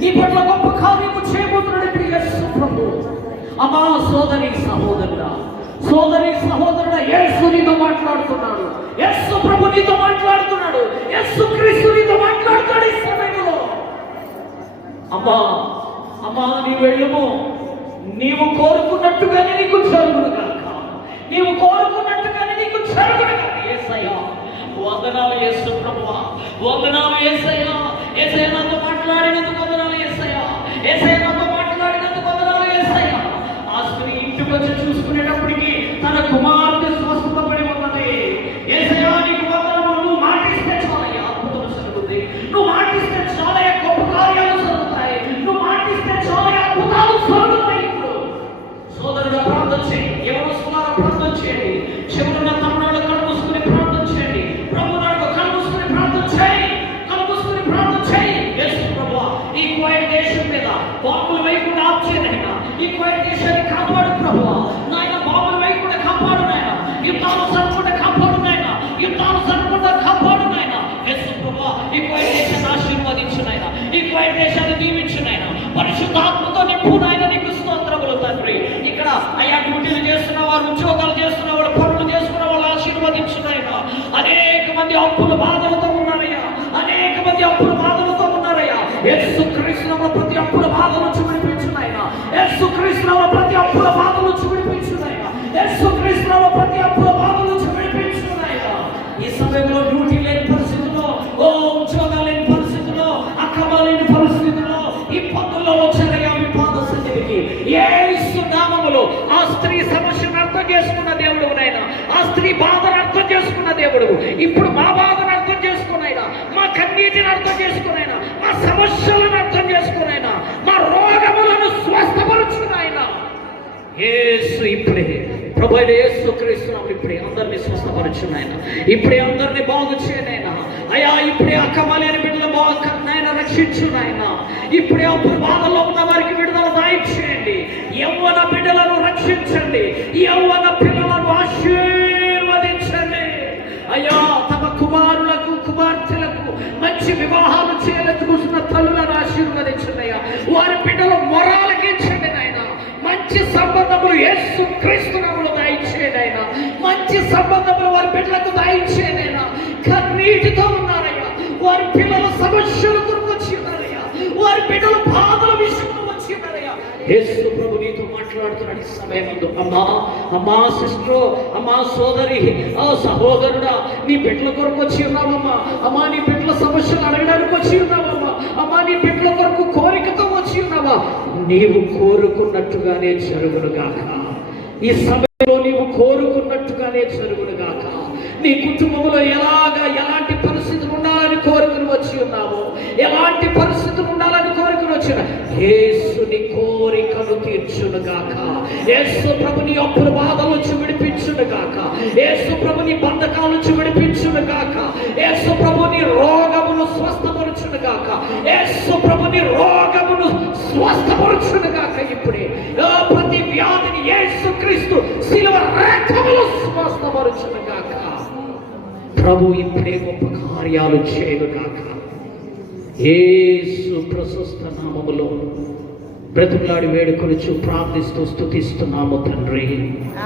నీ పట్ల గొప్ప కార్యము చేయబోతున్నాడు యేసు ప్రభు. అమ్మా సోదరి సహోదరుడా, సోదరి సహోదరుడా, యేసు నీతో మాట్లాడుతున్నాడు. యేసు ప్రభు నీతో మాట్లాడుతున్నాడు. యేసు క్రీస్తు నీతో మాట్లాడుతున్నాడు ఈ సమయంలో. అమ్మా అమ్మా, నీవు వెళ్ళము, నీవు కోరుకున్నట్టుగానే నీకు జరుగును కాక, నీవు కోరుకున్నట్టుగానే నీకు జరుగును కాక. యేసయ్యా వందనాలు యేసు ప్రభువా, వందనాలు యేసయ్యా. యేసయ్య నాతో మాట్లాడినందుకు వందనాలు యేసయ్యా. యేసయ్య నాతో మాట్లాడినందుకు వందనాలు యేసయ్యా. ఆ స్త్రీ ఇంటికి వచ్చి చూసుకునేటప్పటికి తన కుమార్తె స్వస్థపడి ఉన్నది. యేసయ్యా నీకు వందనాలు. నువ్వు మాటిస్తే చాలయ్యా అద్భుతం జరుగుతుంది. నువ్వు మాటిస్తే చాలయ్యా గొప్ప కార్యాలు జరుగుతాయి. నువ్వు మాటిస్తే చాలయ్యా అద్భుతాలు జరుగుతాయి. ఇప్పుడు సోదరుడు ప్రార్థన చేయండి, ఎవరు సుమారు ప్రార్థన చేయండి. చివరున్న తమ్ముడు కళ్ళు మూసుకుని ప్రార్థన చేయండి. ప్రభు నాడు కళ్ళు మూసుకుని ప్రార్థన చేయండి. కళ్ళు మూసుకుని ప్రార్థన చేయండి. యేసు ప్రభువా, ఈ కోయ దేశం మీద బాంబులు వేయకుండా ఆపుచేయనైనా, ఈ కోయ దేశాన్ని కాపాడు ప్రభువా. నాయన బాంబులు వేయకుండా కాపాడు నాయన, యుద్ధాలు జరగకుండా కాపాడు నాయన, యుద్ధాలు జరగకుండా కాపాడు నాయన. యేసు ప్రభువా, ఈ కోయ దేశాన్ని ఆశీర్వదించు నాయన, ఈ కోయ దేశాన్ని దీవించు నాయన. పరిశుద్ధాత్మతో నింపు నాయన. నీకు స్తోత్రములు తండ్రి. ఇక్కడ అయ్యా డ్యూటీలు చేస్తున్న వారు, ఉద్యోగాలు చేస్తున్న వారు, పనులు చేసుకున్న వాళ్ళు ఆశీర్వదించున్నాయన. అనేక మంది అప్పుల బాధలతో ఉన్నారయ్యా, అనేక మంది అప్పుల బాధలతో ఉన్నారయ్యా. యేసు క్రీస్తునామములో ప్రతి అప్పుల బాధ నుంచి విడిపించున్నాయన. యేసు క్రీస్తునామములో ప్రతి అప్పుల బాధ నుంచి విడిపించున్నాయన. యేసు క్రీస్తునామములో ప్రతి అప్పుల బాధ నుంచి విడిపించున్నాయన. ఈ సమయంలో డ్యూటీ లేని పరిస్థితుల్లో, ఉద్యోగాలు లేని పరిస్థితుల్లో, అక్రమాలు లేని పరిస్థితుల్లో, ఇబ్బందుల్లో వచ్చారయ్యా మీ పాద సన్నిధికి. యేసు నామములో ఆ స్త్రీ సమస్యను అర్థం చేసుకున్న దేవుడు నాయన, ఆ స్త్రీ బాధను అర్థం చేసుకున్న దేవుడు. ఇప్పుడు మా బాధను అర్థం చేసుకున్నాయినా, మా కన్నీటిని అర్థం చేసుకున్నాయినా, మా సమస్యలను అర్థం చేసుకున్నాయినా, మా రోగములను స్వస్థపరుచున్నాయినా. యేసు ఇప్పుడే ప్రభు యేసు క్రీస్తునామములో ఇప్పుడే అందరినీ స్వస్థపరుచున్నాయినా, ఇప్పుడే అందరినీ బాగు చేయనైనా. అయ్యా ఇప్పుడే అక్కమలేని బిడ్డలు నాయన రక్షించు నాయన. ఇప్పుడే అప్పుడు బాధల్లో ఉన్న వారికి విడుదల దయచేయండి. యవ్వన బిడ్డలను రక్షించండి, యవ్వన పిల్లలను ఆశీర్వదించండి. అయ్యా తమ కుమారులకు కుమార్తెలకు మంచి వివాహాలు చేయలేకున్న తల్లులను ఆశీర్వదించండి అయ్యా. వారి బిడ్డలు మొరాలకించండి నాయన. మంచి సంబంధములు యేసు క్రీస్తునామములో దయచేయండి ఆయన. మంచి సంబంధములు వారి బిడ్డలకు దయచేయండి ఆయన. కన్నీటితో ఉన్నారయ్యా, వారి పిల్లల సమస్యలు కొరకు వచ్చి ఉన్నారయ్యా, వారి బిడ్డల బాధల విషయంలో వచ్చి ఉన్నారయ్యా. యేసు ప్రభు నీతో మాట్లాడుతున్నాడు ఈ సమయంలో. అమ్మా అమ్మా సిస్టర్, అమ్మా సోదరి, ఆ సహోదరుడా, నీ బిడ్డల కొరకు వచ్చి ఉన్నావమ్మా. అమ్మా నీ బిడ్డల సమస్యలు అడగడానికి వచ్చి ఉన్నావమ్మా. అమ్మా నీ బిడ్డల కొరకు కోరికతో వచ్చి ఉన్నావా. నీవు కోరుకున్నట్టుగానే జరుగునుగాక. ఈ సమయంలో నీవు కోరుకున్నట్టుగానే జరుగునుగాక. నీ కుటుంబంలో ఎలాంటి పరిస్థితులు ఉండాలని కోరుకుని వచ్చి ఉన్నావో, ఎలాంటి పరిస్థితులు ఉండాలని కోరుకుని వచ్చిన యేసు నీ కోరికను తీర్చునుగాక. యేసు ప్రభు నీ అప్పుల బాధల నుంచి విడిపించునుగాక. యేసు ప్రభు నీ బంధకాల నుంచి విడిపించునుగాక. యేసు ప్రభు నీ రోగమును స్వస్థపరచునుగాక. యేసు ప్రభు నీ రోగమును స్వస్థపరచునుగాక. ఇప్పుడే ప్రతి వ్యాధిని యేసు క్రీస్తు శిలువ రక్తములో స్వస్థపరచునుగాక. ప్రభు ఇప్పుడే గొప్ప కార్యాలు చేయనుగాక. యేసు ప్రశస్త నామములో బ్రతుకులాడి వేడుకొనుచు ప్రార్థిస్తూ స్తుతిస్తున్నాము తండ్రి.